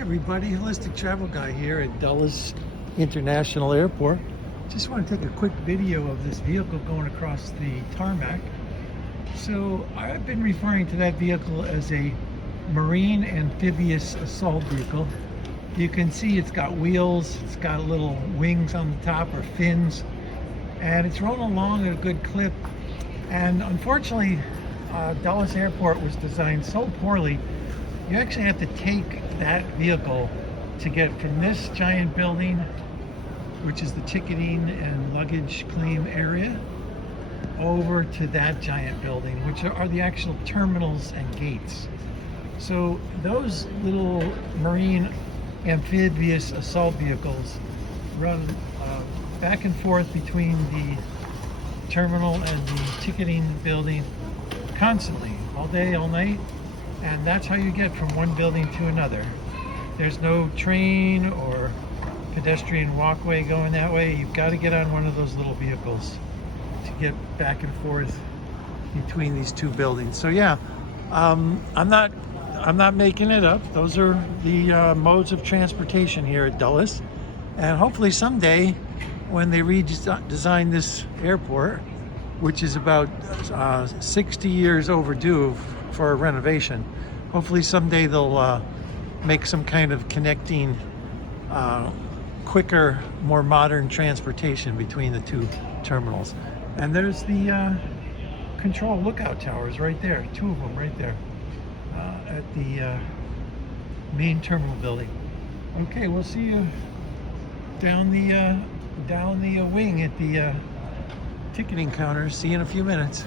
Everybody, Holistic Travel Guy here at Dulles International Airport. Just want to take a quick video of this vehicle going across the tarmac. So I've been referring to that vehicle as a Marine Amphibious Assault Vehicle. You can see it's got wheels, it's got little wings on the top or fins, and it's rolling along at a good clip. And unfortunately, Dulles Airport was designed so poorly. You actually have to take that vehicle to get from this giant building, which is the ticketing and luggage claim area, over to that giant building, which are the actual terminals and gates. So those little Marine Amphibious Assault Vehicles run back and forth between the terminal and the ticketing building constantly, all day, all night. And that's how you get from one building to another. There's no train or pedestrian walkway going that way. You've got to get on one of those little vehicles to get back and forth between these two buildings. So yeah, I'm not making it up. Those are the modes of transportation here at Dulles. And hopefully someday, when they redesign this airport, which is about 60 years overdue for a renovation, hopefully someday they'll make some kind of connecting, quicker, more modern transportation between the two terminals. And there's the control lookout towers right there, two of them right there at the main terminal building. Okay, we'll see you down the wing at the ticketing counter. See you in a few minutes.